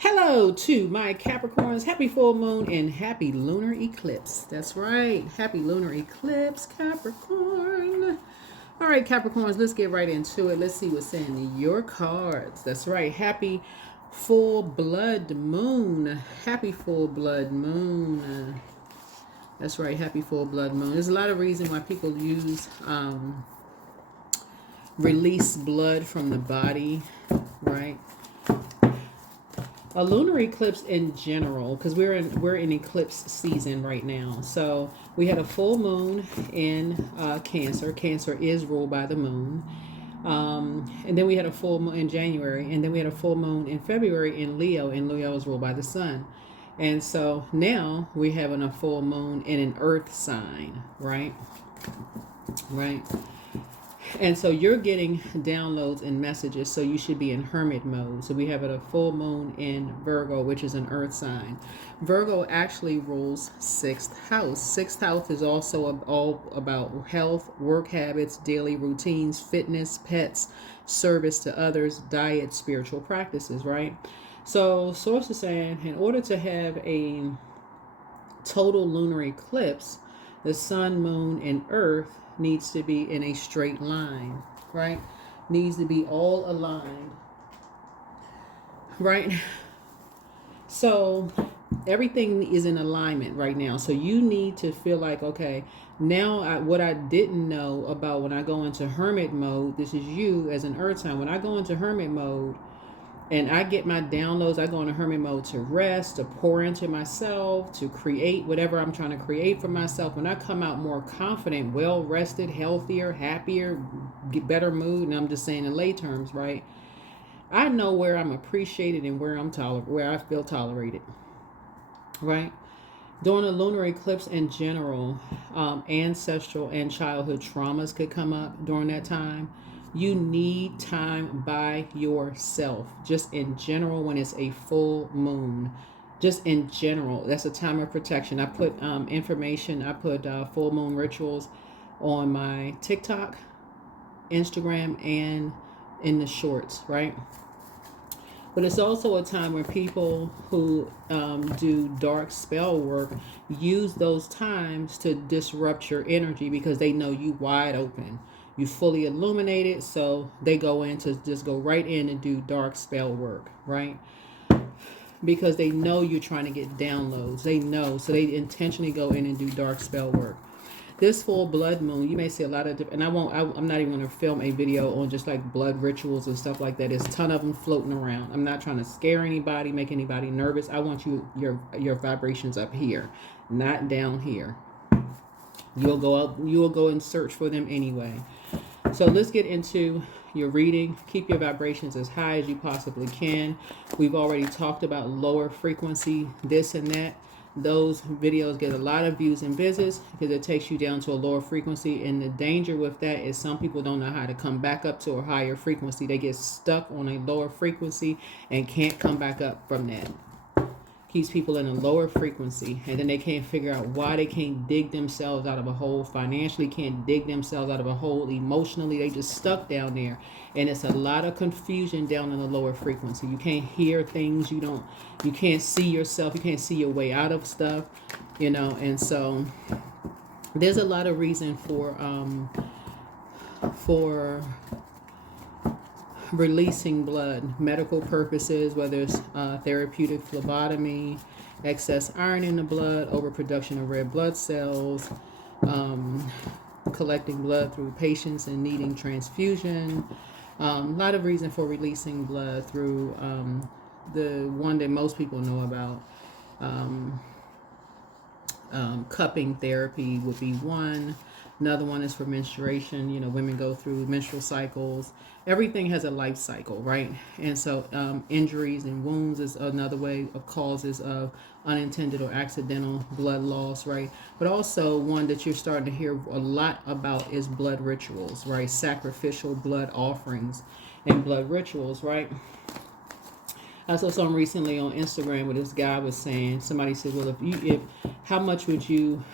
Hello to my Capricorns. Happy full moon and happy lunar eclipse. That's right. Happy lunar eclipse, Capricorn. All right, Capricorns, let's get right into it. Let's see what's in your cards. That's right. Happy full blood moon. Happy full blood moon. That's right. Happy full blood moon. There's a lot of reason why people use release blood from the body, right? A lunar eclipse in general, because we're in eclipse season right now. So we had a full moon in Cancer. Cancer is ruled by the moon. And then we had a full moon in January, and then we had a full moon in February in Leo, and Leo is ruled by the sun. And so now we're having a full moon in an earth sign, right? Right. And so you're getting downloads and messages, so you should be in hermit mode. So we have a full moon in Virgo, which is an earth sign. Virgo actually rules 6th house. 6th house is also all about health, work habits, daily routines, fitness, pets, service to others, diet, spiritual practices, right? So source is saying in order to have a total lunar eclipse, the sun, moon, and earth needs to be in a straight line, right? Needs to be all aligned, right? So everything is in alignment right now. So you need to feel like, okay, now what I didn't know about when I go into hermit mode, this is you as an earth sign. When I go into hermit mode, and I get my downloads, I go into hermit mode to rest, to pour into myself, to create whatever I'm trying to create for myself. When I come out more confident, well rested, healthier, happier, get better mood, and I'm just saying in lay terms, right? I know where I'm appreciated and where where I feel tolerated, right? During a lunar eclipse in general, ancestral and childhood traumas could come up during that time. You need time by yourself, just in general. When it's a full moon, just in general, that's a time of protection. I put information, I put full moon rituals on my TikTok, Instagram, and in the shorts, right? But it's also a time where people who do dark spell work use those times to disrupt your energy, because they know you wide open, you fully illuminated, so they go in to just go right in and do dark spell work, right? Because they know you're trying to get downloads. They know, so they intentionally go in and do dark spell work. This full blood moon, you may see a lot of different, and I'm not even going to film a video on just like blood rituals and stuff like that. There's a ton of them floating around. I'm not trying to scare anybody, make anybody nervous. I want your vibrations up here, not down here. You'll go and search for them anyway. So let's get into your reading. Keep your vibrations as high as you possibly can. We've already talked about lower frequency, this and that. Those videos get a lot of views and visits because it takes you down to a lower frequency. And the danger with that is some people don't know how to come back up to a higher frequency. They get stuck on a lower frequency and can't come back up from that. Keeps people in a lower frequency, and then they can't figure out why they can't dig themselves out of a hole financially, can't dig themselves out of a hole emotionally. They just stuck down there, and it's a lot of confusion down in the lower frequency. You can't hear things, you can't see yourself, you can't see your way out of stuff, and so there's a lot of reason for releasing blood, medical purposes, whether it's therapeutic phlebotomy, excess iron in the blood, overproduction of red blood cells, collecting blood through patients and needing transfusion. A lot of reason for releasing blood through the one that most people know about. Cupping therapy would be one. Another one is for menstruation. Women go through menstrual cycles. Everything has a life cycle, right? And so injuries and wounds is another way of causes of unintended or accidental blood loss, right? But also one that you're starting to hear a lot about is blood rituals, right? Sacrificial blood offerings and blood rituals, right? I saw something recently on Instagram where this guy was saying, somebody said, well, how much would you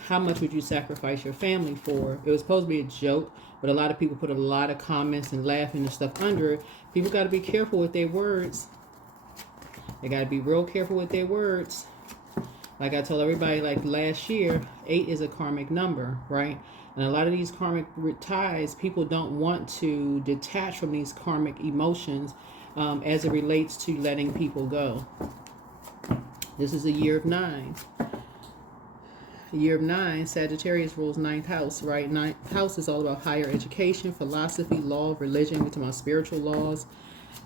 sacrifice your family for? It was supposed to be a joke, but a lot of people put a lot of comments and laughing and stuff under it. People got to be careful with their words. They got to be real careful with their words. Like I told everybody, like last year, 8 is a karmic number, right? And a lot of these karmic ties, people don't want to detach from these karmic emotions as it relates to letting people go. This is a year of 9. The year of 9, Sagittarius rules 9th house, right? 9th house is all about higher education, philosophy, law, religion. We're talking about spiritual laws,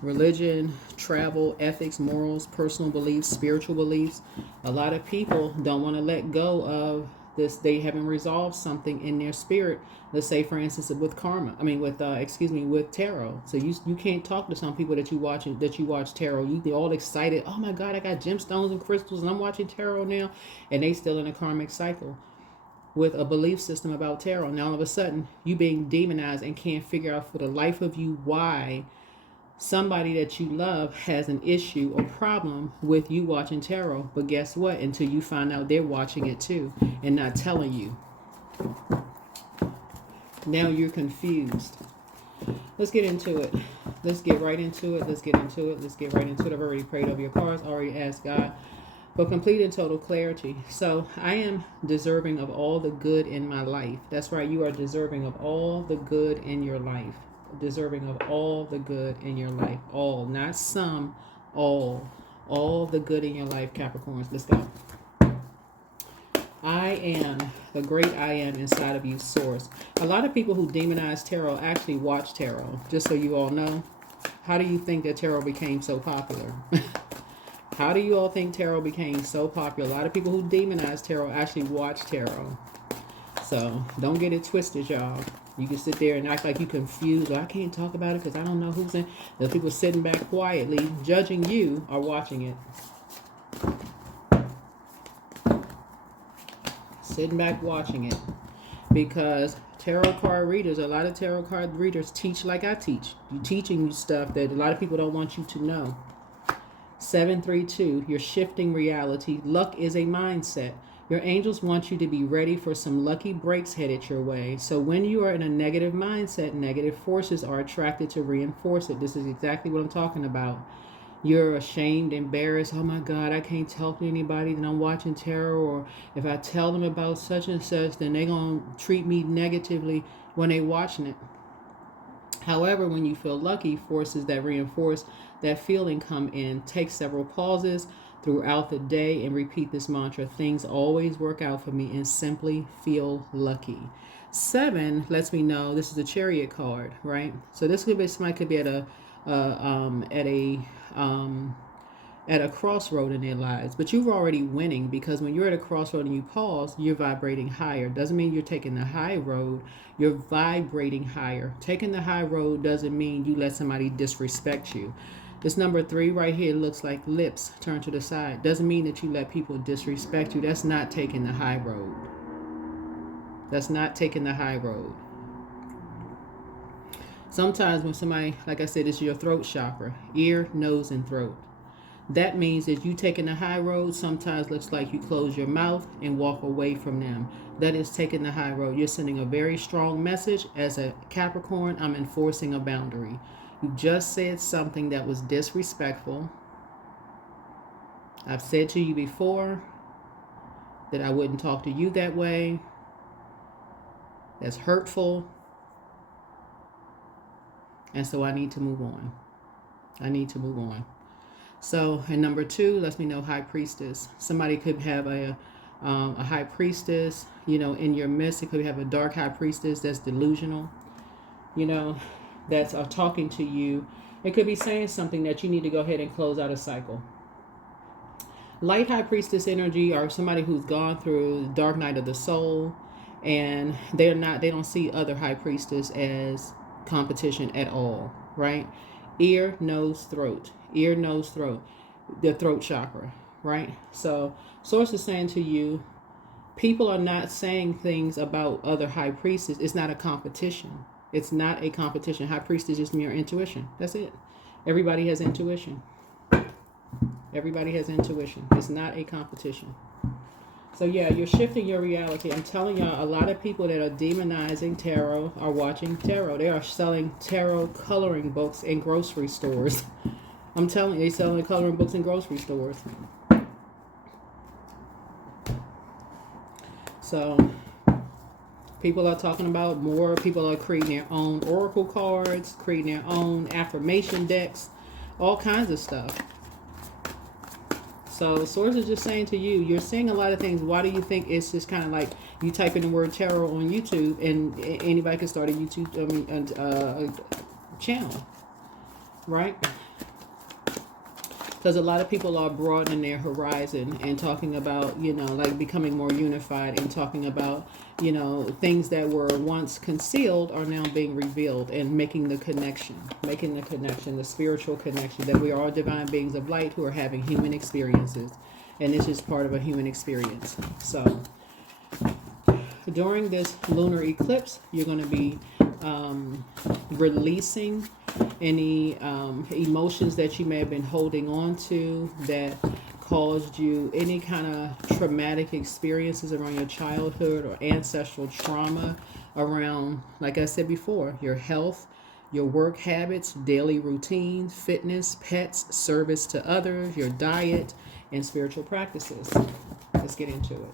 religion, travel, ethics, morals, personal beliefs, spiritual beliefs. A lot of people don't want to let go of this. They haven't resolved something in their spirit. Let's say, for instance, with with tarot. So you can't talk to some people that you watch tarot. They're all excited. Oh my God, I got gemstones and crystals, and I'm watching tarot now, and they still in a karmic cycle with a belief system about tarot. Now all of a sudden, you being demonized and can't figure out for the life of you why somebody that you love has an issue or problem with you watching tarot. But guess what? Until you find out they're watching it too and not telling you. Now you're confused. Let's get into it. Let's get right into it. Let's get into it. Let's get right into it. I've already prayed over your cards. Already asked God for complete and total clarity. So I am deserving of all the good in my life. That's right. You are deserving of all the good in your life. Deserving of all the good in your life. All, not some, all the good in your life, Capricorns. Let's go. I am the great I am inside of you, source. A lot of people who demonize tarot actually watch tarot, just so you all know. How do you think that tarot became so popular? How do you all think tarot became so popular? A lot of people who demonize tarot actually watch tarot. So don't get it twisted, y'all. You can sit there and act like you're confused. I can't talk about it because I don't know who's in. The people sitting back quietly, judging you, are watching it. Sitting back watching it. Because tarot card readers, a lot of tarot card readers teach like I teach. You're teaching you stuff that a lot of people don't want you to know. 732, you're shifting reality. Luck is a mindset. Your angels want you to be ready for some lucky breaks headed your way. So when you are in a negative mindset, negative forces are attracted to reinforce it. This is exactly what I'm talking about. You're ashamed, embarrassed. Oh my God, I can't talk to anybody that I'm watching tarot. Or if I tell them about such and such, then they're going to treat me negatively when they're watching it. However, when you feel lucky, forces that reinforce that feeling come in. Take several pauses throughout the day and repeat this mantra. Things always work out for me, and simply feel lucky. 7 lets me know this is a Chariot card, right? So this could be, somebody could be at a crossroad in their lives, but you're already winning, because when you're at a crossroad and you pause, you're vibrating higher. Doesn't mean you're taking the high road. You're vibrating higher. Taking the high road doesn't mean you let somebody disrespect you. This number 3 right here looks like lips turned to the side. Doesn't mean that you let people disrespect you. That's not taking the high road. That's not taking the high road. Sometimes when somebody, like I said, it's your throat chakra, ear, nose, and throat. That means that you taking the high road sometimes looks like you close your mouth and walk away from them. That is taking the high road. You're sending a very strong message. As a Capricorn, I'm enforcing a boundary. You just said something that was disrespectful. I've said to you before that I wouldn't talk to you that way. That's hurtful. And so I need to move on. I need to move on. So, and number 2 lets me know High Priestess. Somebody could have a High Priestess, in your midst. It could have a dark High Priestess that's delusional, that's talking to you. It could be saying something that you need to go ahead and close out a cycle. Light High Priestess energy, or somebody who's gone through the dark night of the soul, and they don't see other High Priestess as competition at all, right? Ear, nose, throat. Ear, nose, throat. The throat chakra, right? So source is saying to you, people are not saying things about other high priestess. It's not a competition. It's not a competition. High priestess is mere intuition. That's it. Everybody has intuition. Everybody has intuition. It's not a competition. So yeah, you're shifting your reality. I'm telling y'all, a lot of people that are demonizing tarot are watching tarot. They are selling tarot coloring books in grocery stores. I'm telling you, they selling coloring books in grocery stores. So people are talking about more. People are creating their own oracle cards, creating their own affirmation decks, all kinds of stuff. So Source is just saying to you, you're seeing a lot of things. Why do you think it's just kind of like you type in the word tarot on YouTube and anybody can start a YouTube channel, right? Because a lot of people are broadening their horizon and talking about, you know, like becoming more unified and talking about, you know, things that were once concealed are now being revealed and making the connection, the spiritual connection, that we are all divine beings of light who are having human experiences. And this is part of a human experience. So during this lunar eclipse, you're going to be releasing any emotions that you may have been holding on to that caused you any kind of traumatic experiences around your childhood or ancestral trauma around, like I said before, your health, your work habits, daily routines, fitness, pets, service to others, your diet, and spiritual practices. Let's get into it.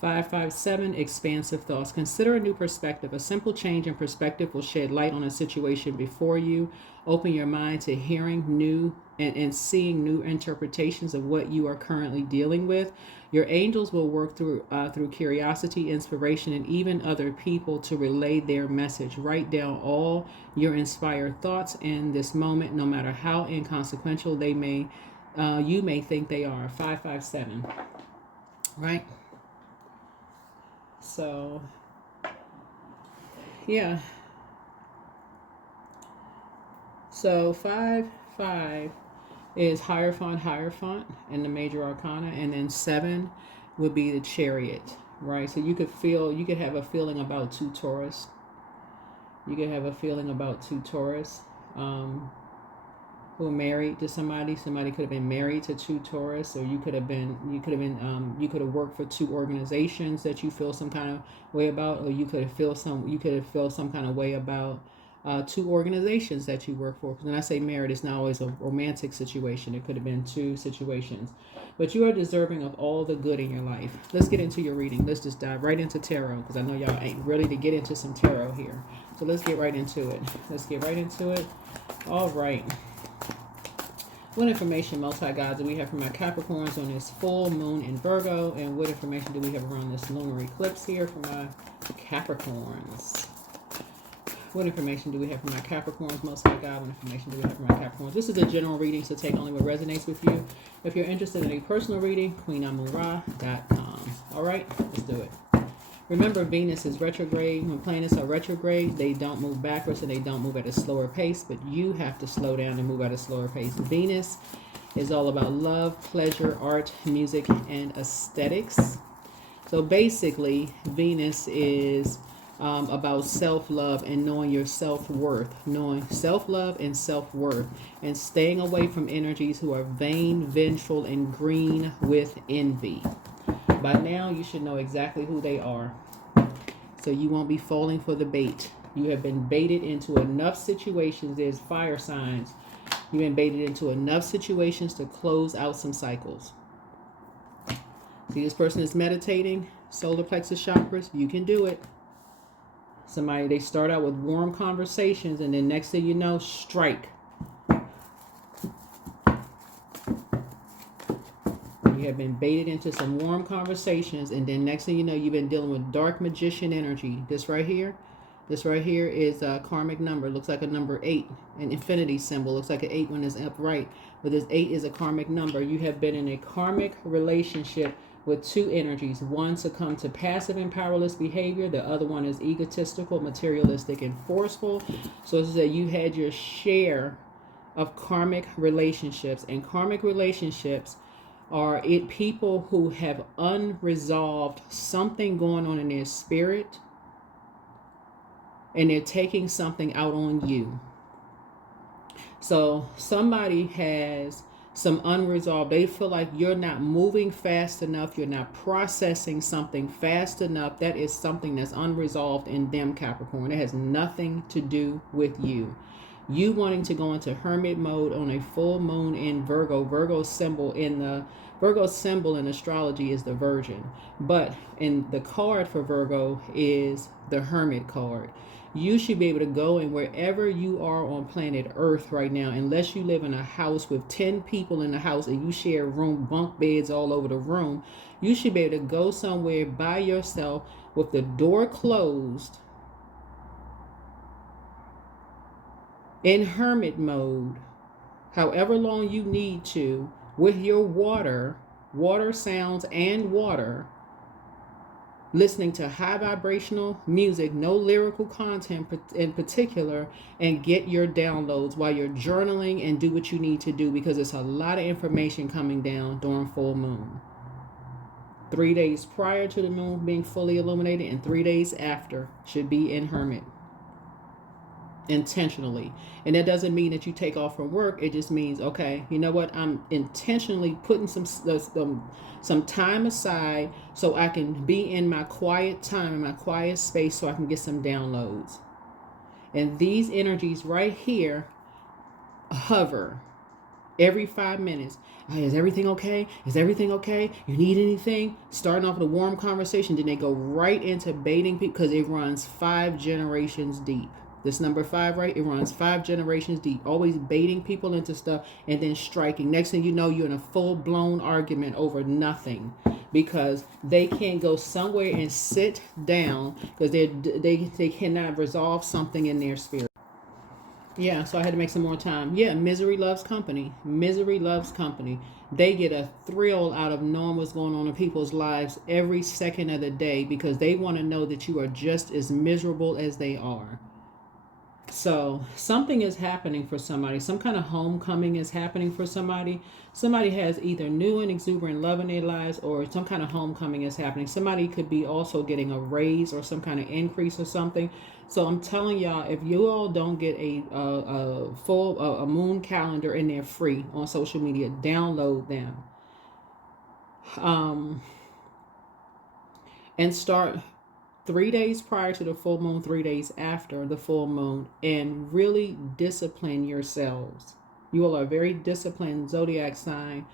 557, expansive thoughts. Consider a new perspective. A simple change in perspective will shed light on a situation before you. Open your mind to hearing new and seeing new interpretations of what you are currently dealing with. Your angels will work through curiosity, inspiration, and even other people to relay their message. Write down all your inspired thoughts in this moment, no matter how inconsequential they may you may think they are. 557, right? So, yeah. So 5 is Hierophant, and the major arcana, and then 7 would be the Chariot, right? So you could have a feeling about two Taurus. You could have a feeling about two Taurus. Who are married to somebody. Somebody could have been married to two Taurus, or you could have worked for two organizations that you feel some kind of way about, or you could have felt some kind of way about two organizations that you work for. Because when I say married, it's not always a romantic situation. It could have been two situations. But you are deserving of all the good in your life. Let's get into your reading. Let's just dive right into tarot, because I know y'all ain't ready to get into some tarot here. So let's get right into it. All right. What information, multi-gods, do we have for my Capricorns on this full moon in Virgo? And what information do we have around this lunar eclipse here for my Capricorns? What information do we have for my Capricorns, multi-god? What information do we have for my Capricorns? This is a general reading, so take only what resonates with you. If you're interested in a personal reading, QueenAmunRa.com. All right, let's do it. Remember, Venus is retrograde. When planets are retrograde, they don't move backwards and they don't move at a slower pace, but you have to slow down and move at a slower pace. Venus is all about love, pleasure, art, music, and aesthetics. So basically, Venus is about self-love and knowing your self-worth, knowing self-love and self-worth, and staying away from energies who are vain, vengeful, and green with envy. By now, you should know exactly who they are, so you won't be falling for the bait. You have been baited into enough situations. There's fire signs. You've been baited into enough situations to close out some cycles. See, this person is meditating, solar plexus chakras. You can do it. Somebody, they start out with warm conversations, and then next thing you know, strike. You have been baited into some warm conversations, and then next thing you know, you've been dealing with dark magician energy. This right here is a karmic number. Looks like a number 8, an infinity symbol. Looks like an 8 when it's upright, but this 8 is a karmic number. You have been in a karmic relationship with two energies. One succumbed to passive and powerless behavior. The other one is egotistical, materialistic, and forceful. So this is that you had your share of karmic relationships, and karmic relationships are people who have unresolved something going on in their spirit, and they're taking something out on you. So somebody has some unresolved. They feel like you're not moving fast enough. You're not processing something fast enough. That is something that's unresolved in them, Capricorn. It has nothing to do with you. You wanting to go into hermit mode on a full moon in Virgo. Virgo symbol in astrology is the Virgin, but in the card for Virgo is the Hermit card. You should be able to go in wherever you are on planet Earth right now, unless you live in a house with 10 people in the house and you share room, bunk beds all over the room. You should be able to go somewhere by yourself with the door closed in hermit mode, however long you need to, with your water sounds and water, listening to high vibrational music, no lyrical content in particular, and get your downloads while you're journaling and do what you need to do, because it's a lot of information coming down during full moon. 3 days prior to the moon being fully illuminated and 3 days after should be in hermit intentionally. And that doesn't mean that you take off from work. It just means, okay, you know what, I'm intentionally putting some time aside so I can be in my quiet time, in my quiet space, so I can get some downloads. And these energies right here hover every 5 minutes. Is everything okay? Is everything okay? You need anything? Starting off with a warm conversation, then they go right into baiting people, because it runs 5 generations deep. This number 5, right? It runs 5 generations deep, always baiting people into stuff and then striking. Next thing you know, you're in a full-blown argument over nothing, because they can't go somewhere and sit down because they cannot resolve something in their spirit. Yeah, so I had to make some more time. Yeah, misery loves company. Misery loves company. They get a thrill out of knowing what's going on in people's lives every second of the day, because they want to know that you are just as miserable as they are. So something is happening for somebody. Some kind of homecoming is happening for somebody. Somebody has either new and exuberant love in their lives, or some kind of homecoming is happening. Somebody could be also getting a raise or some kind of increase or something. So I'm telling y'all, if you all don't get a moon calendar in there free on social media, download them. And start 3 days prior to the full moon, 3 days after the full moon, and really discipline yourselves. You all are very disciplined zodiac sign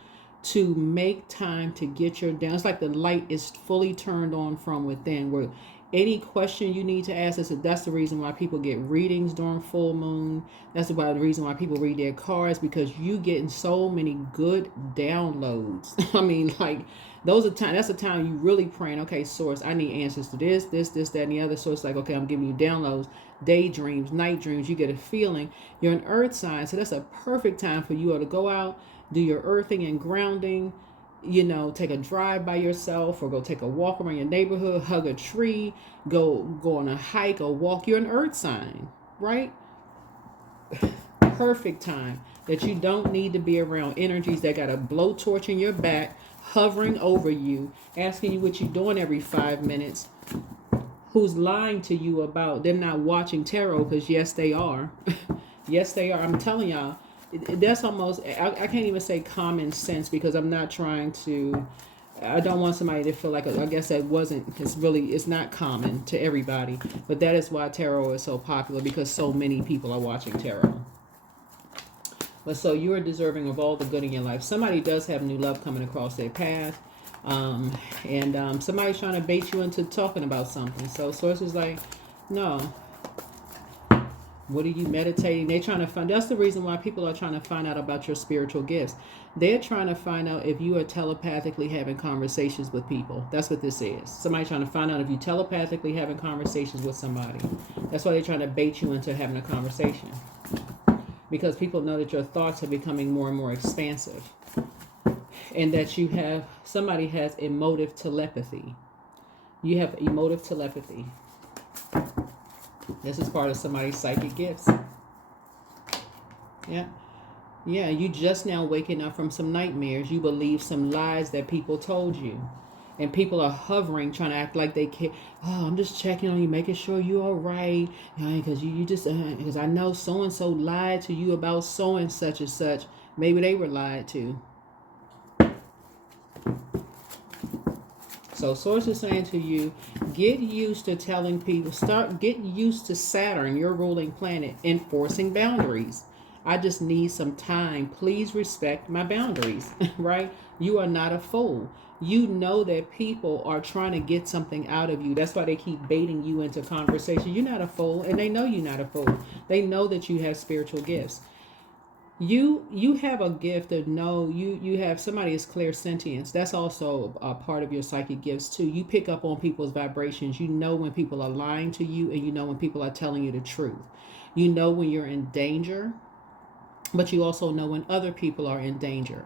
to make time to get your down. It's like the light is fully turned on from within, where any question you need to ask, that's the reason why people get readings during full moon. That's the reason why people read their cards, because you getting so many good downloads. I mean, like, that's the time you really praying, okay, source, I need answers to this, that, and the other. So it's like, okay, I'm giving you downloads, daydreams, night dreams. You get a feeling. You're an earth sign, so that's a perfect time for you all to go out, do your earthing and grounding, take a drive by yourself, or go take a walk around your neighborhood, hug a tree, go on a hike or walk. You're an earth sign, right? Perfect time that you don't need to be around energies that got a blowtorch in your back, hovering over you, asking you what you're doing every 5 minutes, who's lying to you about they're not watching tarot, because yes, they are. Yes, they are. I'm telling y'all, that's almost, I can't even say common sense, because I'm not trying to, I don't want somebody to feel like, I guess it's not common to everybody, but that is why tarot is so popular, because so many people are watching tarot. But so you are deserving of all the good in your life. Somebody does have new love coming across their path. And somebody's trying to bait you into talking about something. So source is like, no. What are you meditating? They're trying to find, that's the reason why people are trying to find out about your spiritual gifts. They're trying to find out if you are telepathically having conversations with people. That's what this is. Somebody trying to find out if you telepathically having conversations with somebody. That's why they're trying to bait you into having a conversation. Because people know that your thoughts are becoming more and more expansive. And that somebody has emotive telepathy. You have emotive telepathy. This is part of somebody's psychic gifts. Yeah. Yeah, you just now waking up from some nightmares. You believe some lies that people told you. And people are hovering, trying to act like they care. Oh, I'm just checking on you, making sure you're all right. Because because I know so-and-so lied to you about so-and-such and such. Maybe they were lied to. So Source is saying to you, get used to telling people, get used to Saturn, your ruling planet, enforcing boundaries. I just need some time. Please respect my boundaries, right? You are not a fool. You know that people are trying to get something out of you. That's why they keep baiting you into conversation. You're not a fool, and they know you're not a fool. They know that you have spiritual gifts. You have a gift of know you have somebody is clairsentience. That's also a part of your psychic gifts too. You pick up on people's vibrations. You know when people are lying to you, and you know when people are telling you the truth. You know when you're in danger, but you also know when other people are in danger.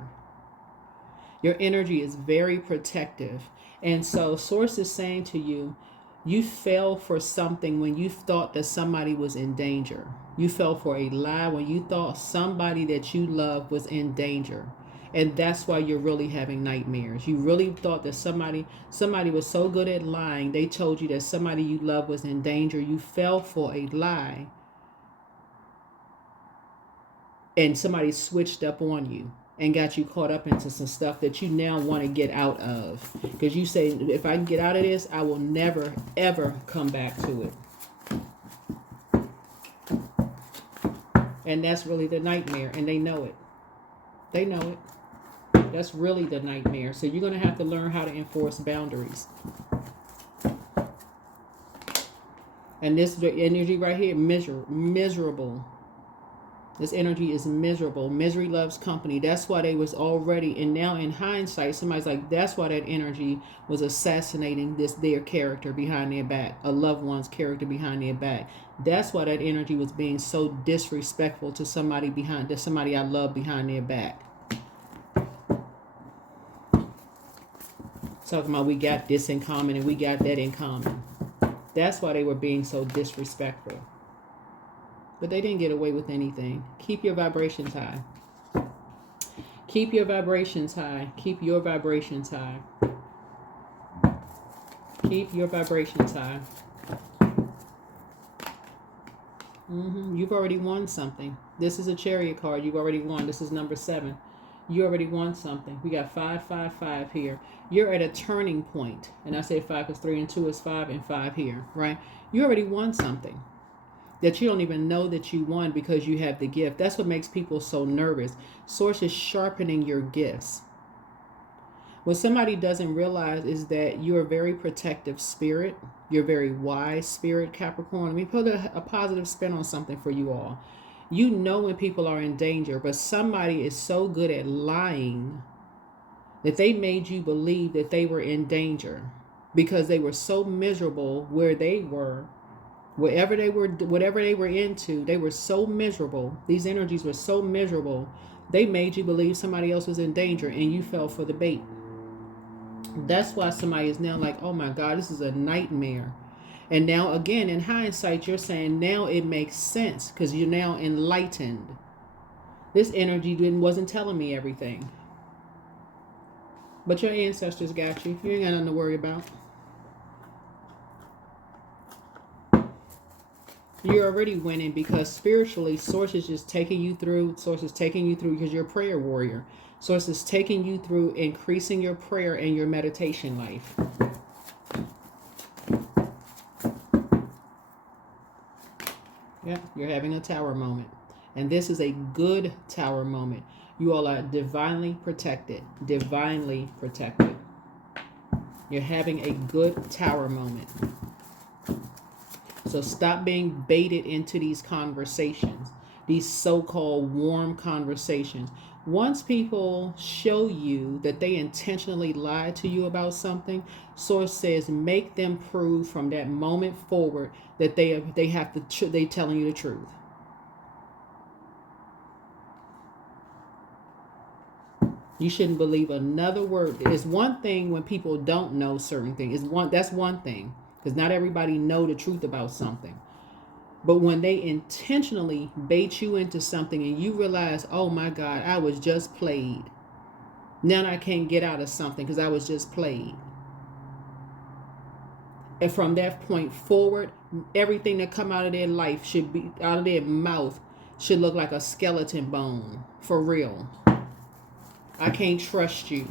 Your energy is very protective. And so Source is saying to you, you fell for something when you thought that somebody was in danger. You fell for a lie when you thought somebody that you love was in danger. And that's why you're really having nightmares. You really thought that somebody was so good at lying. They told you that somebody you love was in danger. You fell for a lie. And somebody switched up on you and got you caught up into some stuff that you now want to get out of. Because you say, if I can get out of this, I will never, ever come back to it. And that's really the nightmare. And they know it. They know it. That's really the nightmare. So you're going to have to learn how to enforce boundaries. And this energy right here, miserable. This energy is miserable. Misery loves company. That's why they was already, and now in hindsight, somebody's like, that's why that energy was assassinating their character behind their back, a loved one's character behind their back. That's why that energy was being so disrespectful to somebody I love behind their back. Talking about we got this in common and we got that in common. That's why they were being so disrespectful. But they didn't get away with anything. Keep your vibrations high. Keep your vibrations high. Keep your vibrations high. Keep your vibrations high. You've already won something. This is a Chariot card. You've already won. This is number 7. You already won something. We got 5, 5, 5 here. You're at a turning point. And I say 5 because 3 and 2 is 5 and 5 here, right? You already won something that you don't even know that you won because you have the gift. That's what makes people so nervous. Source is sharpening your gifts. What somebody doesn't realize is that you're a very protective spirit. You're a very wise spirit, Capricorn. Let me put a positive spin on something for you all. You know when people are in danger, but somebody is so good at lying that they made you believe that they were in danger because they were so miserable where they were. Whatever they were into, they were so miserable. These energies were so miserable. They made you believe somebody else was in danger and you fell for the bait. That's why somebody is now like, oh my God, this is a nightmare. And now again, in hindsight, you're saying now it makes sense because you're now enlightened. This energy wasn't telling me everything. But your ancestors got you. You ain't got nothing to worry about. You're already winning because spiritually, Source is just taking you through. Source is taking you through because you're a prayer warrior. Source is taking you through increasing your prayer and your meditation life. Yeah, you're having a tower moment. And this is a good tower moment. You all are divinely protected. Divinely protected. You're having a good tower moment. So stop being baited into these conversations, these so-called warm conversations. Once people show you that they intentionally lied to you about something, Source says make them prove from that moment forward that they telling you the truth. You shouldn't believe another word. It's one thing when people don't know certain things. That's one thing. Because not everybody know the truth about something. But when they intentionally bait you into something and you realize, oh my God, I was just played. Now I can't get out of something because I was just played. And from that point forward, everything that come out of their life should be, out of their mouth, should look like a skeleton bone. For real. I can't trust you.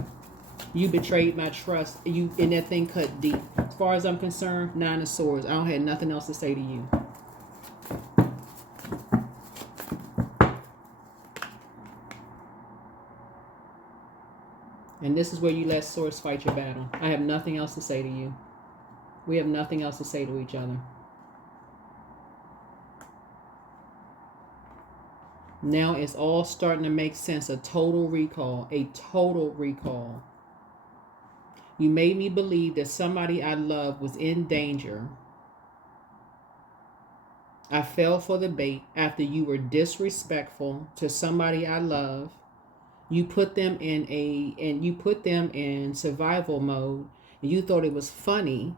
You betrayed my trust. And that thing cut deep. As far as I'm concerned, 9 of Swords. I don't have nothing else to say to you. And this is where you let Swords fight your battle. I have nothing else to say to you. We have nothing else to say to each other. Now it's all starting to make sense. A total recall. A total recall. You made me believe that somebody I love was in danger. I fell for the bait after you were disrespectful to somebody I love. You put them in survival mode. And you thought it was funny.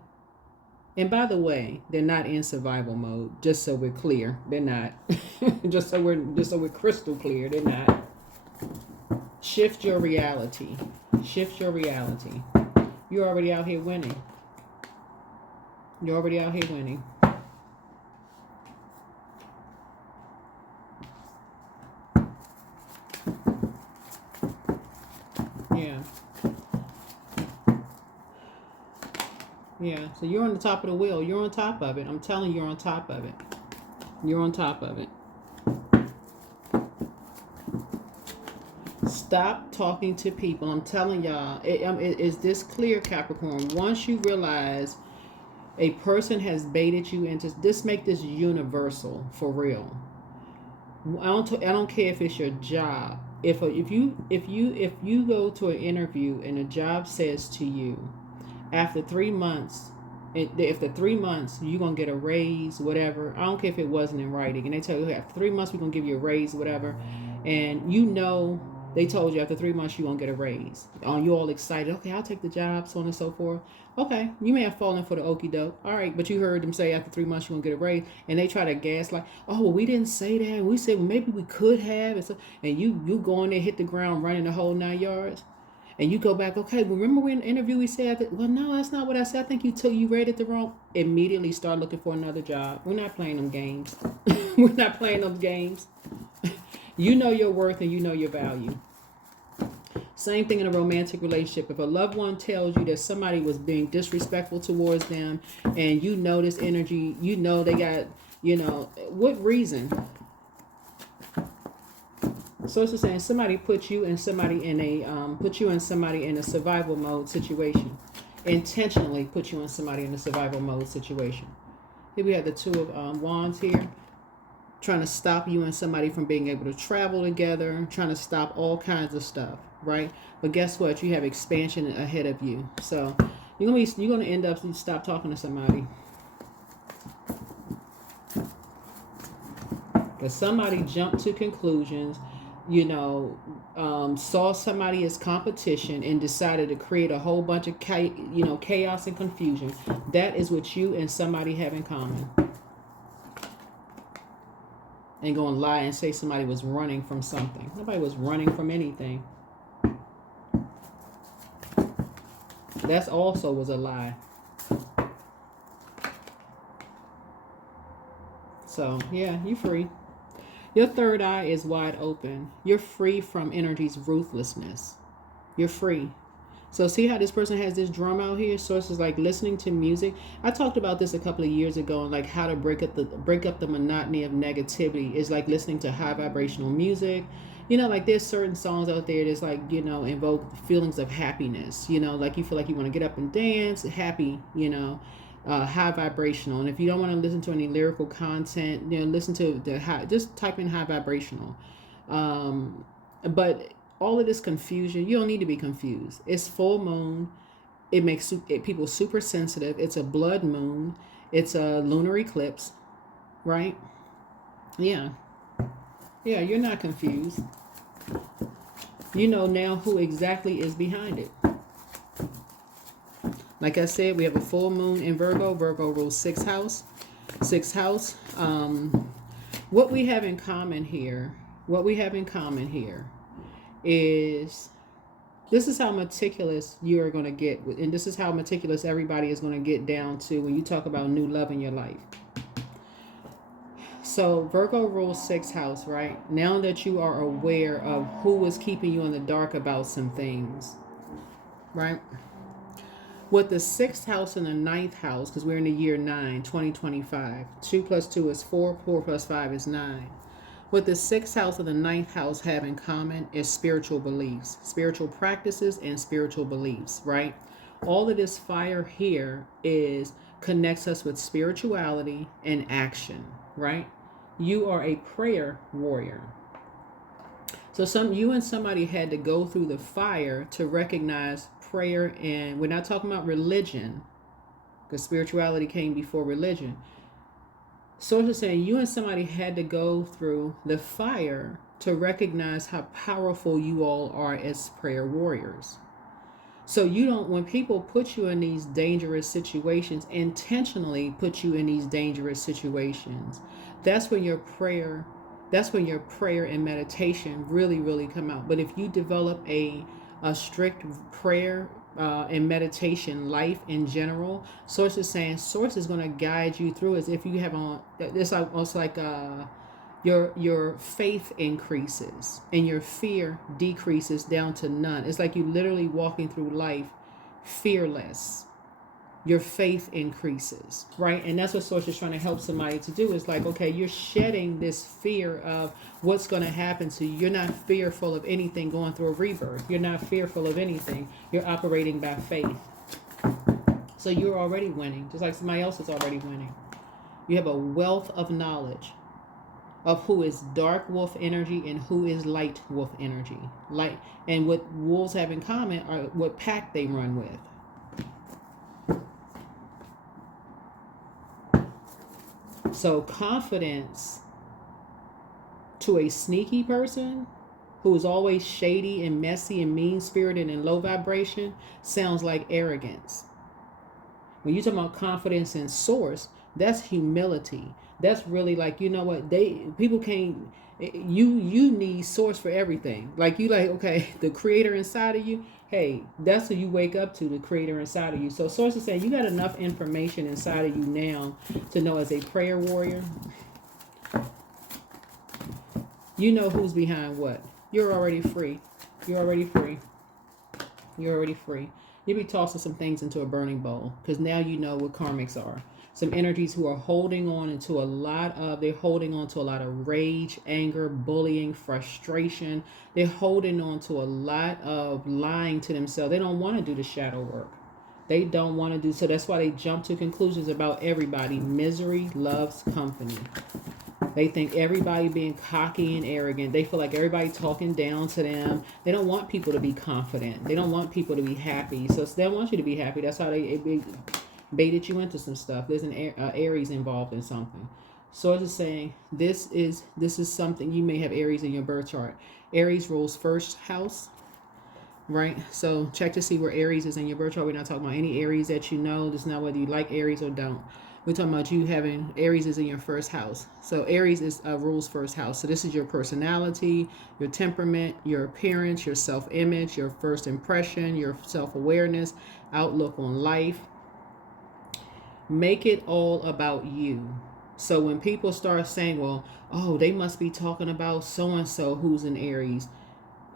And by the way, they're not in survival mode, just so we're clear. They're not. just so we're crystal clear, they're not. Shift your reality. Shift your reality. You're already out here winning. You're already out here winning. Yeah. Yeah, so you're on the top of the wheel. You're on top of it. I'm telling you, you're on top of it. You're on top of it. Stop talking to people. I'm telling y'all, is this clear, Capricorn? Once you realize a person has baited you into this, make this universal for real. I don't care if it's your job. If you go to an interview and a job says to you, after 3 months, if the 3 months you're gonna get a raise, whatever. I don't care if it wasn't in writing, and they tell you, hey, after 3 months we're gonna give you a raise, whatever, and you know they told you after 3 months you're gonna get a raise. You're all excited. Okay, I'll take the job, so on and so forth. Okay, you may have fallen for the okie doke. All right, but you heard them say after 3 months you're gonna get a raise, and they try to gaslight. Oh, well, we didn't say that. We said, well, maybe we could have, and you go in there, hit the ground running the whole 9 yards. And you go back, okay, well, remember in the interview we said that? Well, no, that's not what I said. I think you read it the wrong. Immediately start looking for another job. We're not playing them games. We're not playing those games. You know your worth and you know your value. Same thing in a romantic relationship. If a loved one tells you that somebody was being disrespectful towards them and you know this energy, you know they got, what reason? So it's saying somebody put you and somebody in a survival mode situation. Intentionally put you and somebody in a survival mode situation. Here we have the 2 of Wands here. Trying to stop you and somebody from being able to travel together. Trying to stop all kinds of stuff, right? But guess what? You have expansion ahead of you. So you're gonna end up stop talking to somebody. Because somebody jumped to conclusions, saw somebody as competition and decided to create a whole bunch of chaos and confusion. That is what you and somebody have in common. And go and lie and say somebody was running from something. Nobody was running from anything. That's also was a lie. So, yeah, you're free. Your third eye is wide open. You're free from energy's ruthlessness. You're free. So see how this person has this drum out here? So it's just like listening to music. I talked about this a couple of years ago, and like how to break up the monotony of negativity is like listening to high vibrational music. Like there's certain songs out there that's like, invoke feelings of happiness. Like you feel like you want to get up and dance, happy, high vibrational. And if you don't want to listen to any lyrical content, listen to the high, just type in high vibrational. But all of this confusion, you don't need to be confused. It's full moon. It makes people super sensitive. It's a blood moon. It's a lunar eclipse, right? Yeah, you're not confused. You know now who exactly is behind it. Like I said, we have a full moon in Virgo. Virgo rules 6th house. 6th house. What we have in common here is this is how meticulous you are going to get. And this is how meticulous everybody is going to get down to when you talk about new love in your life. So Virgo rules 6th house, right? Now that you are aware of who was keeping you in the dark about some things, right? With the 6th house and the 9th house, because we're in the year 9, 2025. 2 plus 2 is 4, 4 plus 5 is 9. What the 6th house and the 9th house have in common is spiritual beliefs, spiritual practices, and spiritual beliefs, right? All of this fire here is connects us with spirituality and action, right? You are a prayer warrior. So you and somebody had to go through the fire to recognize prayer, and we're not talking about religion, because spirituality came before religion. So it's saying you and somebody had to go through the fire to recognize how powerful you all are as prayer warriors. So you don't, when people put you in these dangerous situations, intentionally put you in these dangerous situations, that's when your prayer and meditation really come out. But if you develop a strict prayer and meditation life in general, source is saying source is going to guide you through, as if you have on this almost like your faith increases and your fear decreases down to none. It's like you literally walking through life fearless. Your faith increases, right? And that's what source is trying to help somebody to do. Is like, okay, you're shedding this fear of what's going to happen to you. You're not fearful of anything going through a rebirth. You're not fearful of anything. You're operating by faith. So you're already winning, just like somebody else is already winning. You have a wealth of knowledge of who is dark wolf energy and who is light wolf energy. Light, and what wolves have in common are what pack they run with. So confidence to a sneaky person who is always shady and messy and mean-spirited and low vibration sounds like arrogance. When you talk about confidence in source, that's humility. That's really like, you know what, people can't, you need source for everything. Like you like, okay, the creator inside of you, hey, that's who you wake up to, the creator inside of you. So source is saying you got enough information inside of you now to know, as a prayer warrior, you know who's behind what. You're already free. You're already free. You're already free. You'll be tossing some things into a burning bowl, because now you know what karmics are. Some energies who are holding on to a lot of rage, anger, bullying, frustration. They're holding on to a lot of lying to themselves. They don't want to do the shadow work. They don't want to do, so that's why they jump to conclusions about everybody. Misery loves company. They think everybody being cocky and arrogant. They feel like everybody talking down to them. They don't want people to be confident. They don't want people to be happy. So they don't want you to be happy. That's how they baited you into some stuff. There's an Aries involved in something. So it's saying this is something. You may have Aries in your birth chart. Aries rules first house, right? So check to see where Aries is in your birth chart. We're not talking about any Aries that you know. This is not whether you like Aries or don't. We're talking about you having Aries is in your first house. So Aries is rules first house. So this is your personality, your temperament, your appearance, your self-image, your first impression, your self-awareness, outlook on life. Make it all about you. So when people start saying, well, oh, they must be talking about so-and-so who's in Aries.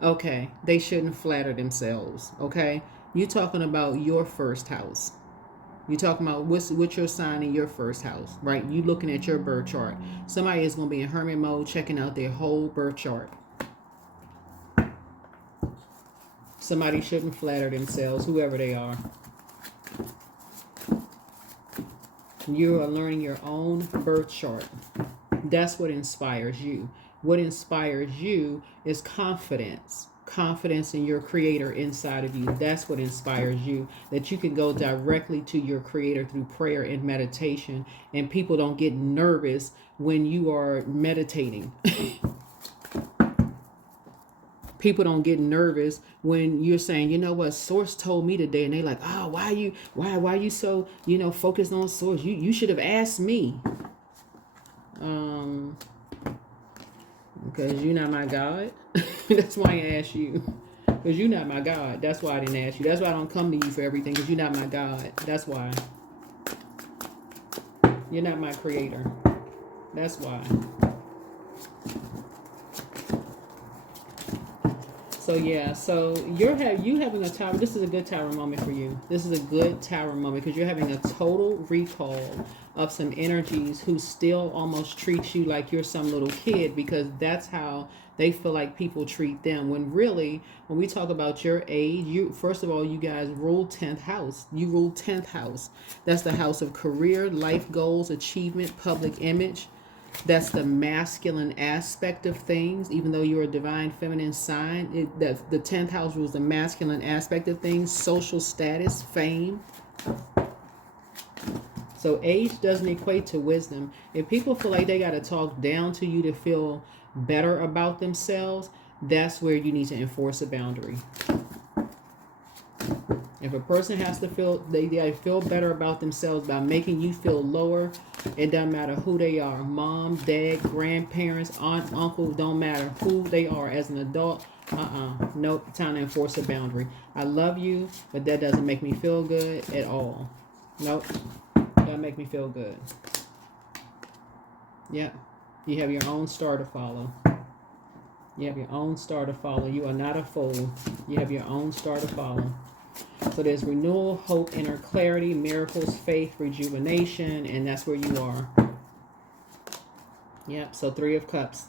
Okay, they shouldn't flatter themselves, okay? You're talking about your first house. You're talking about what's your sign in your first house, right? You looking at your birth chart. Somebody is going to be in hermit mode, checking out their whole birth chart. Somebody shouldn't flatter themselves, whoever they are. You are learning your own birth chart. That's what inspires you. What inspires you is confidence. Confidence in your creator inside of you. That's what inspires you. That you can go directly to your creator through prayer and meditation. And people don't get nervous when you are meditating. People don't get nervous when you're saying, you know what, source told me today, and they like, oh, why you so, focused on source? You should have asked me. Because you're not my God. That's why I asked you. Because you're not my God. That's why I didn't ask you. That's why I don't come to you for everything, because you're not my God. That's why. You're not my creator. That's why. So yeah, so you having a tower. This is a good tower moment for you. This is a good tower moment because you're having a total recall of some energies who still almost treat you like you're some little kid, because that's how they feel like people treat them. When really, when we talk about your age, you, first of all, you guys rule 10th house. You rule 10th house. That's the house of career, life goals, achievement, public image. That's the masculine aspect of things. Even though you're a divine feminine sign, the 10th house rules the masculine aspect of things, social status, fame. So age doesn't equate to wisdom. If people feel like they got to talk down to you to feel better about themselves, that's where you need to enforce a boundary. If a person has to feel, they feel better about themselves by making you feel lower, it doesn't matter who they are. Mom, dad, grandparents, aunt, uncle, don't matter who they are as an adult. Nope, time to enforce a boundary. I love you, but that doesn't make me feel good at all. Nope, doesn't make me feel good. Yep, you have your own star to follow. You have your own star to follow. You are not a fool. You have your own star to follow. So there's renewal, hope, inner clarity, miracles, faith, rejuvenation, and that's where you are. Yep, so 3 of Cups.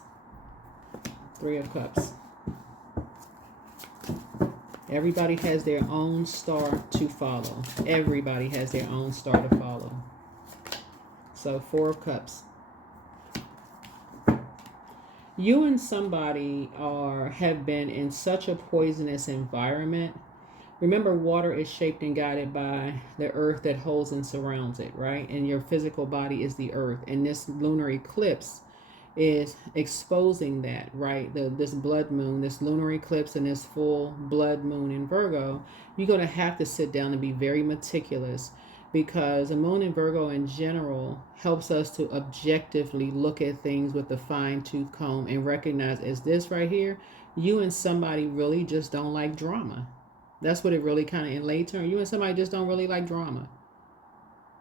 3 of Cups. Everybody has their own star to follow. Everybody has their own star to follow. So 4 of Cups. You and somebody have been in such a poisonous environment. Remember, water is shaped and guided by the earth that holds and surrounds it, right? And your physical body is the earth. And this lunar eclipse is exposing that, right? This blood moon, this lunar eclipse and this full blood moon in Virgo, you're going to have to sit down and be very meticulous, because a moon in Virgo in general helps us to objectively look at things with a fine-tooth comb and recognize, is this right here, you and somebody really just don't like drama. That's what it really kind of, in lay term, you and somebody just don't really like drama.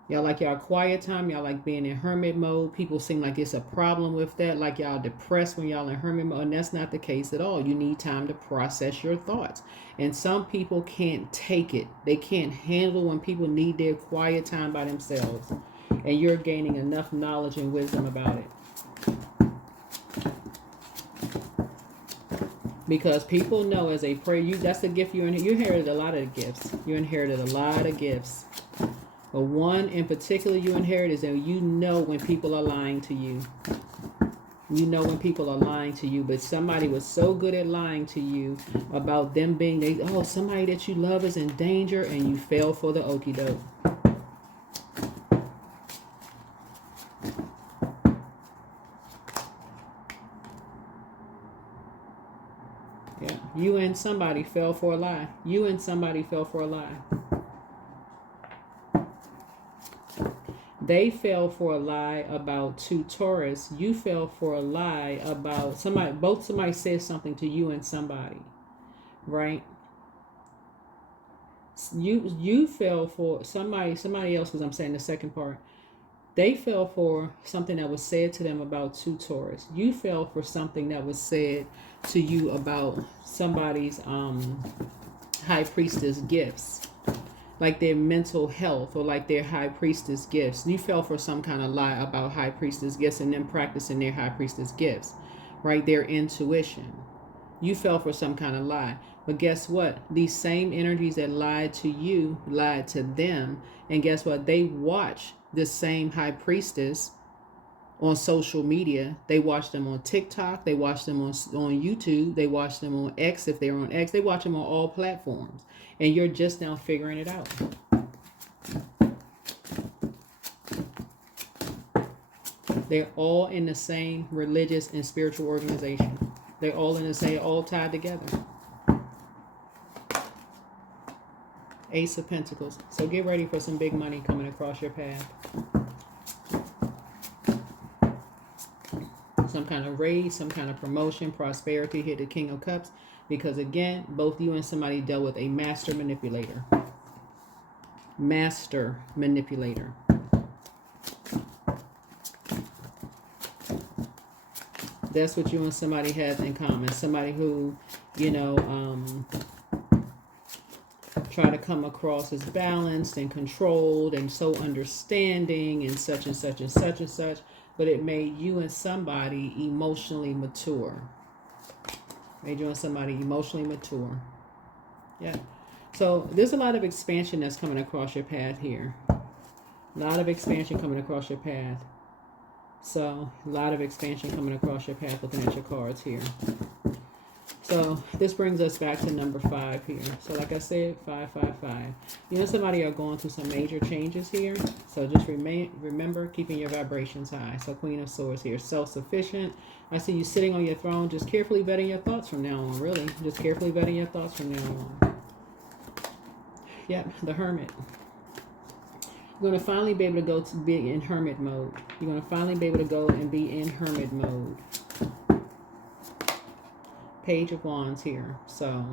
Y'all like y'all quiet time. Y'all like being in hermit mode. People seem like it's a problem with that. Like y'all depressed when y'all in hermit mode. And that's not the case at all. You need time to process your thoughts. And some people can't take it. They can't handle when people need their quiet time by themselves. And you're gaining enough knowledge and wisdom about it. Because people know as a prayer, that's the gift you inherited a lot of gifts. You inherited a lot of gifts. But one in particular you inherit is that you know when people are lying to you. You know when people are lying to you. But somebody was so good at lying to you about them being, somebody that you love is in danger, and you fell for the okie doke. Yeah, you and somebody fell for a lie. You and somebody fell for a lie. They fell for a lie about 2 Taurus. You fell for a lie about somebody. Somebody said something to you and somebody, right? You fell for somebody else, because I'm saying the second part. They fell for something that was said to them about 2 Taurus. You fell for something that was said to you about somebody's high priestess gifts, like their mental health, or like their high priestess gifts. You fell for some kind of lie about high priestess gifts and them practicing their high priestess gifts, right? Their intuition. You fell for some kind of lie. But guess what? These same energies that lied to you lied to them. And guess what? They watch this same high priestess on social media. They watch them on TikTok. They watch them on YouTube. They watch them on X if they're on X. They watch them on all platforms. And you're just now figuring it out. They're all in the same religious and spiritual organization. They're all in the same, all tied together. Ace of Pentacles. So get ready for some big money coming across your path. Some kind of raise, some kind of promotion, prosperity. Hit the King of Cups. Because again, both you and somebody dealt with a master manipulator. Master manipulator. That's what you and somebody have in common. Somebody who you know, try to come across as balanced and controlled and so understanding and such and such and such and such, but it made you and somebody emotionally mature. Made you and somebody emotionally mature. Yeah. So there's a lot of expansion that's coming across your path here. A lot of expansion coming across your path. So a lot of expansion coming across your path looking at your cards here. So this brings us back to number 5 here. So like I said, 555. You and somebody are going through some major changes here. So just remember keeping your vibrations high. So Queen of Swords here, self-sufficient. I see you sitting on your throne, just carefully vetting your thoughts from now on, really. Just carefully vetting your thoughts from now on. Yep, the Hermit. You're going to finally be able to go to be in Hermit mode. You're going to finally be able to go and be in Hermit mode. Page of Wands here. So,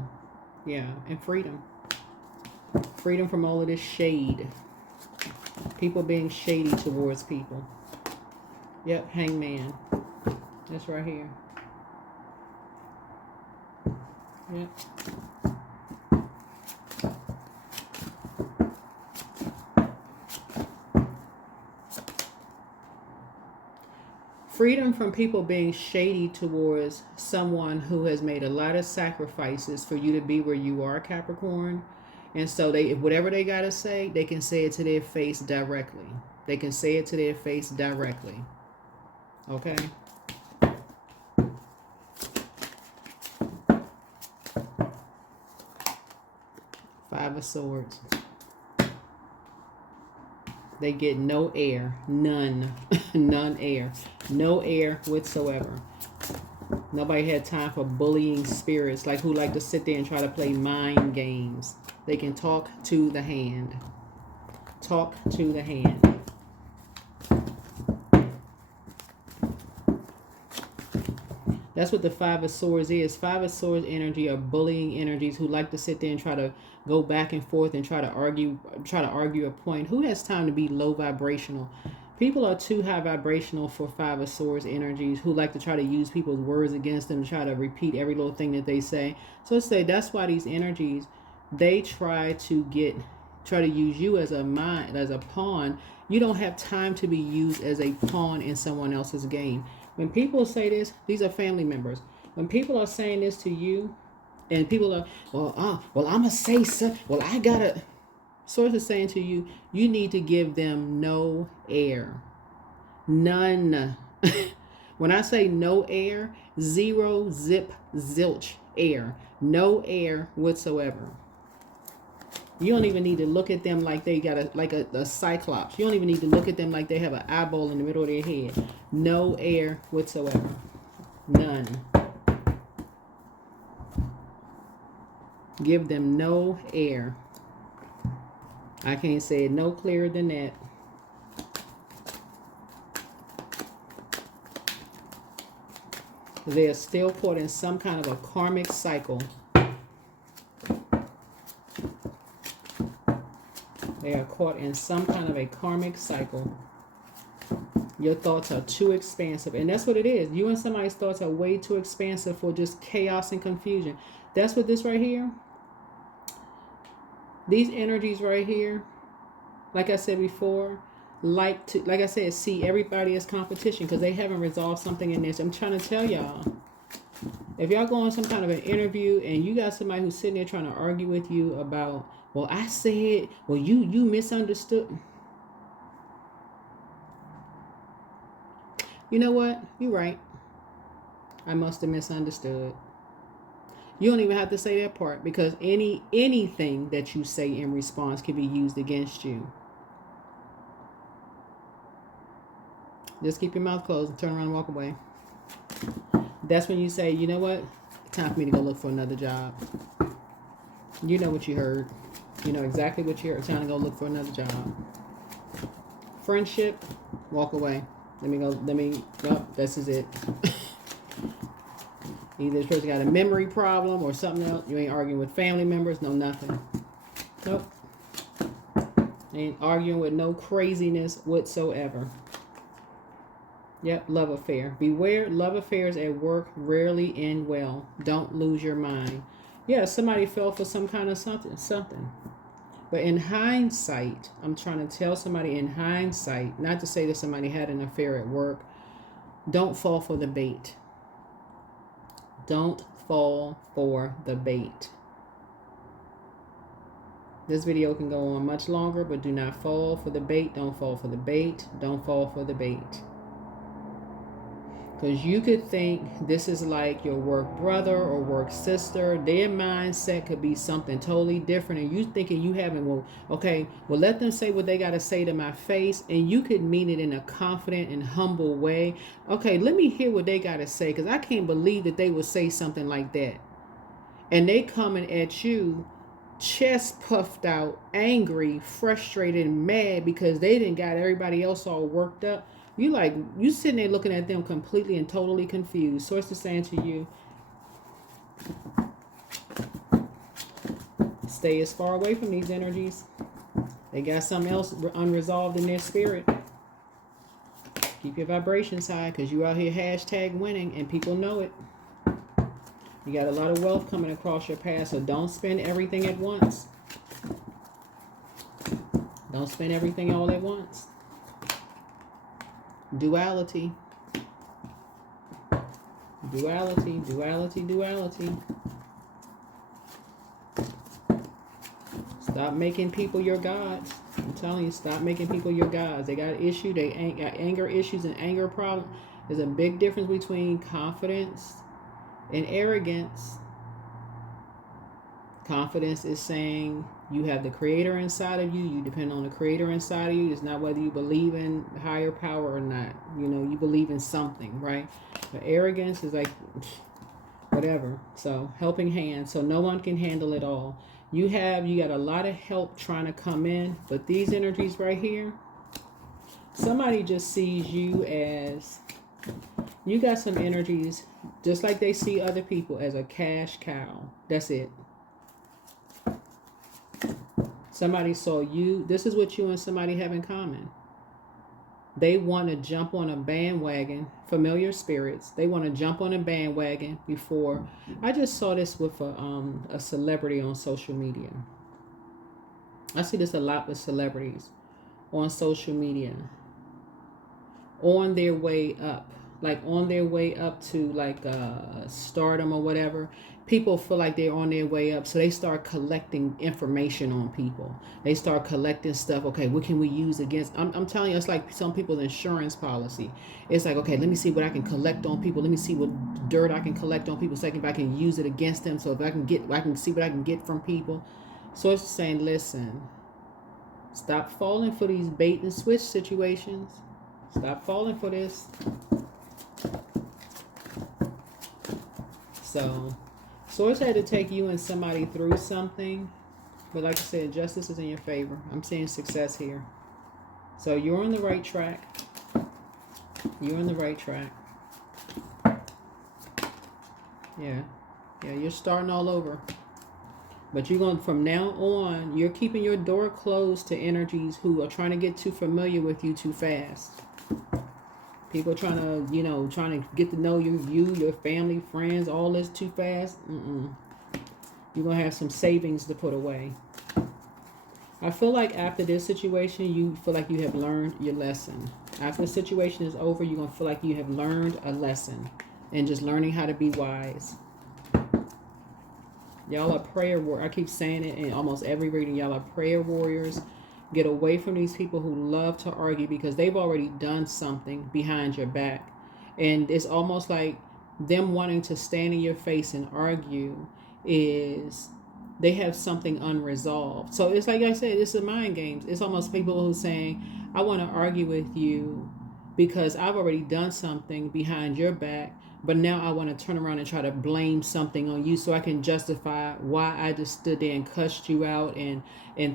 yeah, and freedom. Freedom from all of this shade. People being shady towards people. Yep, Hangman. That's right here. Yep. Freedom from people being shady towards someone who has made a lot of sacrifices for you to be where you are, Capricorn. And so they, whatever they got to say, they can say it to their face directly. They can say it to their face directly. Okay? Five of Swords. They get no air. None. None air. No air whatsoever. Nobody had time for bullying spirits like who like to sit there and try to play mind games. They can talk to the hand. Talk to the hand. That's what the Five of Swords is. Five of Swords energy are bullying energies who like to sit there and try to go back and forth and try to argue a point. Who has time to be low vibrational? People are too high vibrational for Five of Swords energies who like to try to use people's words against them, try to repeat every little thing that they say. So let's say that's why these energies, they try to use you as a pawn. You don't have time to be used as a pawn in someone else's game. When people say this, these are family members. When people are saying this to you, and people are, well, I'm going to say so. Well, I got to. Source is saying to you, you need to give them no air. None. When I say no air, zero, zip, zilch air. No air whatsoever. You don't even need to look at them like they got a cyclops. You don't even need to look at them like they have an eyeball in the middle of their head. No air whatsoever. None. Give them no air. I can't say it no clearer than that. They are still caught in some kind of a karmic cycle. They are caught in some kind of a karmic cycle. Your thoughts are too expansive. And that's what it is. You and somebody's thoughts are way too expansive for just chaos and confusion. That's what this right here. These energies right here, like I said before, like I said, see everybody as competition because they haven't resolved something in this. I'm trying to tell y'all. If y'all go on some kind of an interview and you got somebody who's sitting there trying to argue with you about, well, I said, well, you misunderstood. You know what? You're right. I must have misunderstood. You don't even have to say that part because anything that you say in response can be used against you. Just keep your mouth closed and turn around and walk away. That's when you say, you know what? Time for me to go look for another job. You know what you heard. You know exactly what you heard. Time to go look for another job. Friendship, walk away. Yep, this is it. Either this person got a memory problem or something else. You ain't arguing with family members, no nothing. Nope. Ain't arguing with no craziness whatsoever. Yep, love affair. Beware, love affairs at work rarely end well. Don't lose your mind. Yeah, somebody fell for some kind of something. But in hindsight, I'm trying to tell somebody in hindsight, not to say that somebody had an affair at work, don't fall for the bait. Don't fall for the bait. This video can go on much longer, but do not fall for the bait. Don't fall for the bait. Don't fall for the bait. Because you could think this is like your work brother or work sister. Their mindset could be something totally different. And you thinking you haven't, well, okay, well, let them say what they got to say to my face. And you could mean it in a confident and humble way. Okay, let me hear what they got to say. Because I can't believe that they would say something like that. And they coming at you chest puffed out, angry, frustrated, and mad because they didn't got everybody else all worked up. You sitting there looking at them completely and totally confused. Source is saying to you, stay as far away from these energies. They got something else unresolved in their spirit. Keep your vibrations high because you out here hashtag winning and people know it. You got a lot of wealth coming across your path, so don't spend everything at once. Don't spend everything all at once. Duality. Duality, duality, duality. Stop making people your gods. I'm telling you, stop making people your gods. They got an issue. They got anger issues and anger problems. There's a big difference between confidence and arrogance. Confidence is saying you have the creator inside of you. You depend on the creator inside of you. It's not whether you believe in higher power or not. You know, you believe in something, right? But arrogance is like whatever. So helping hand. So no one can handle it all. You got a lot of help trying to come in. But these energies right here, somebody just sees you as, you got some energies just like they see other people as a cash cow. That's it. Somebody saw you. This is what you and somebody have in common. They want to jump on a bandwagon. Familiar spirits. They want to jump on a bandwagon before. I just saw this with a celebrity on social media. I see this a lot with celebrities on social media. On their way up. Like on their way up to like stardom or whatever. People feel like they're on their way up, so they start collecting information on people. They start collecting stuff. Okay, what can we use against? I'm telling you, it's like some people's insurance policy. It's like, okay, let me see what I can collect on people. Let me see what dirt I can collect on people, so if I can use it against them. So if I can see what I can get from people. So it's saying, listen, stop falling for these bait and switch situations. Stop falling for this. So Source had to take you and somebody through something. But like I said, justice is in your favor. I'm seeing success here. So you're on the right track. You're on the right track. Yeah. Yeah, you're starting all over. But you're going, from now on, you're keeping your door closed to energies who are trying to get too familiar with you too fast. People trying to get to know you, your family, friends, all this too fast. You're going to have some savings to put away. I feel like after this situation, you feel like you have learned your lesson. After the situation is over, you're going to feel like you have learned a lesson. And just learning how to be wise. Y'all are prayer warriors. I keep saying it in almost every reading. Y'all are prayer warriors. Get away from these people who love to argue because they've already done something behind your back. And it's almost like them wanting to stand in your face and argue is they have something unresolved. So it's like I said, it's a mind games. It's almost people who saying, I want to argue with you because I've already done something behind your back. But now I want to turn around and try to blame something on you so I can justify why I just stood there and cussed you out and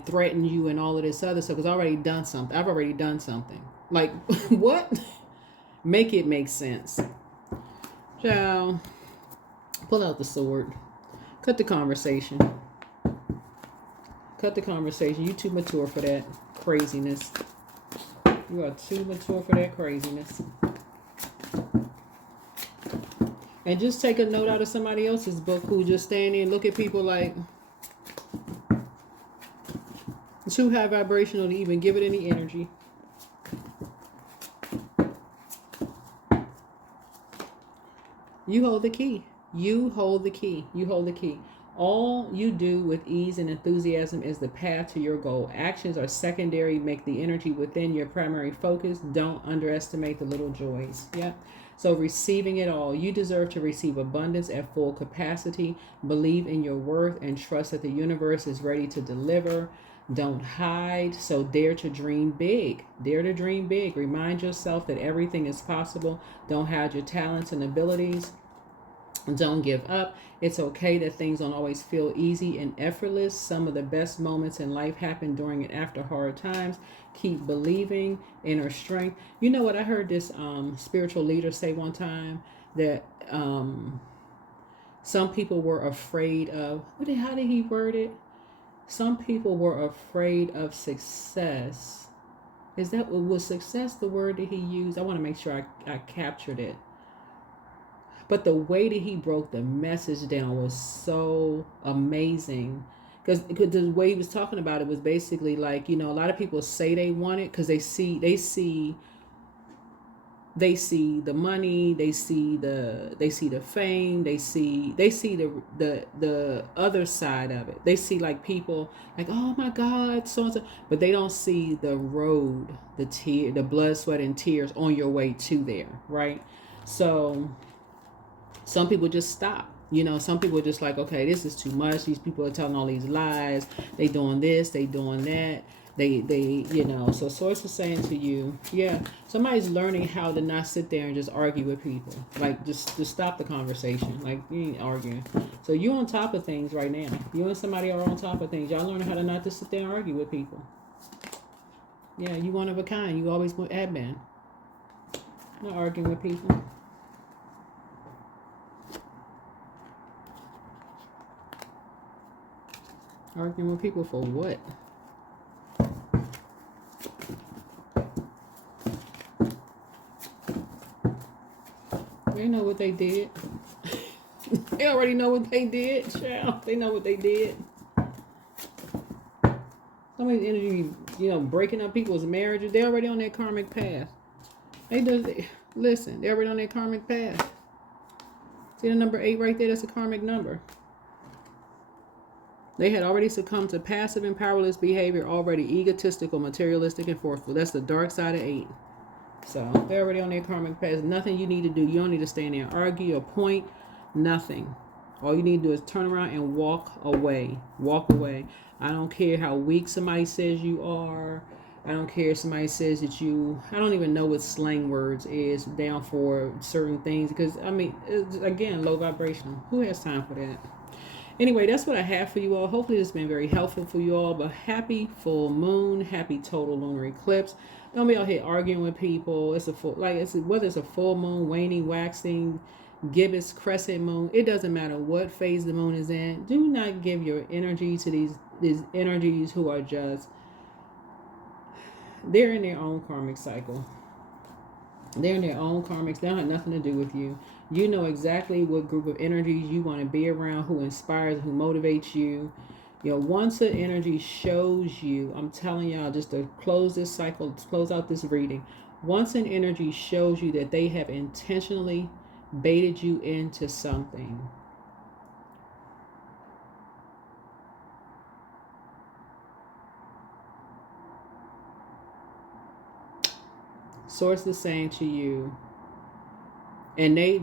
threatened you and all of this other stuff. Because I've already done something. I've already done something. Like, what? Make it make sense. Ciao. Pull out the sword. Cut the conversation. Cut the conversation. You too mature for that craziness. You are too mature for that craziness. And just take a note out of somebody else's book who just stand there and look at people like too high vibrational to even give it any energy. You hold the key. You hold the key. You hold the key. All you do with ease and enthusiasm is the path to your goal. Actions are secondary. Make the energy within your primary focus. Don't underestimate the little joys. Yeah. So receiving it all. You deserve to receive abundance at full capacity. Believe in your worth and trust that the universe is ready to deliver. Don't hide. So dare to dream big. Dare to dream big. Remind yourself that everything is possible. Don't hide your talents and abilities. Don't give up. It's okay that things don't always feel easy and effortless. Some of the best moments in life happen during and after hard times. Keep believing. Inner strength. You know what? I heard this spiritual leader say one time that some people were afraid of, how did he word it? Some people were afraid of success. Was success the word that he used? I want to make sure I captured it. But the way that he broke the message down was so amazing. Because the way he was talking about it was basically like, a lot of people say they want it because they see the money, they see the fame, they see the other side of it. They see like people like, oh my God, so and so, but they don't see the road, the blood, sweat, and tears on your way to there, right? So some people just stop. Some people are just like, okay, this is too much. These people are telling all these lies. They doing this, they doing that. So Source is saying to you, yeah, somebody's learning how to not sit there and just argue with people. Like, just stop the conversation. Like, you ain't arguing. So you on top of things right now. You and somebody are on top of things. Y'all learning how to not just sit there and argue with people. Yeah, you one of a kind. You always have been. Not arguing with people. Arguing with people for what? They know what they did. They already know what they did, child. They know what they did. Somebody's energy, breaking up people's marriages. They're already on their karmic path. Listen, they're already on their karmic path. See the number 8 right there? That's a karmic number. They had already succumbed to passive and powerless behavior, already egotistical, materialistic, and forceful. That's the dark side of 8. So they're already on their karmic path. Nothing you need to do. You don't need to stand there and argue or point. Nothing. All you need to do is turn around and walk away. Walk away. I don't care how weak somebody says you are. I don't care if somebody says that I don't even know what slang words is down for certain things. Because, it's, again, low vibrational. Who has time for that? Anyway, that's what I have for you all. Hopefully this has been very helpful for you all. But happy full moon, happy total lunar eclipse. Don't be out here arguing with people. It's whether it's a full moon, waning, waxing, gibbous, crescent moon. It doesn't matter what phase the moon is in. Do not give your energy to these energies who are they're in their own karmic cycle. They're in their own karmics. They don't have nothing to do with you. You know exactly what group of energies you want to be around, who inspires, who motivates you. Once an energy shows you, I'm telling y'all, just to close this cycle, close out this reading. Once an energy shows you that they have intentionally baited you into something, Source is saying to you, and they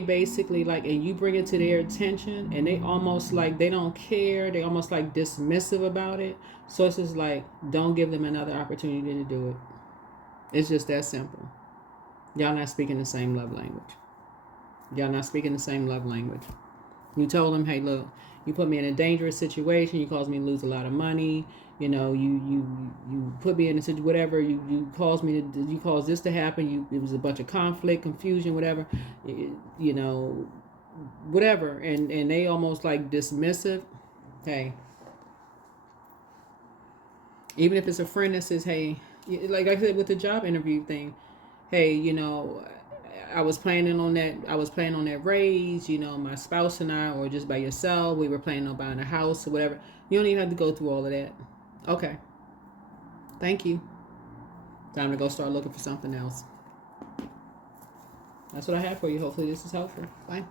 basically and you bring it to their attention, and they almost they don't care. They almost dismissive about it. Source is don't give them another opportunity to do it. It's just that simple. Y'all not speaking the same love language. Y'all not speaking the same love language. You told them, hey, look, you put me in a dangerous situation. You caused me to lose a lot of money. You put me in a situation, whatever. You caused this to happen. It was a bunch of conflict, confusion, whatever. Whatever. And they almost dismissive. Hey, even if it's a friend that says, hey, like I said with the job interview thing, hey, I was planning on that. I was planning on that raise, you know, my spouse and I, or just by yourself. We were planning on buying a house or whatever. You don't even have to go through all of that. Okay. Thank you. Time to go start looking for something else. That's what I have for you. Hopefully this is helpful. Bye.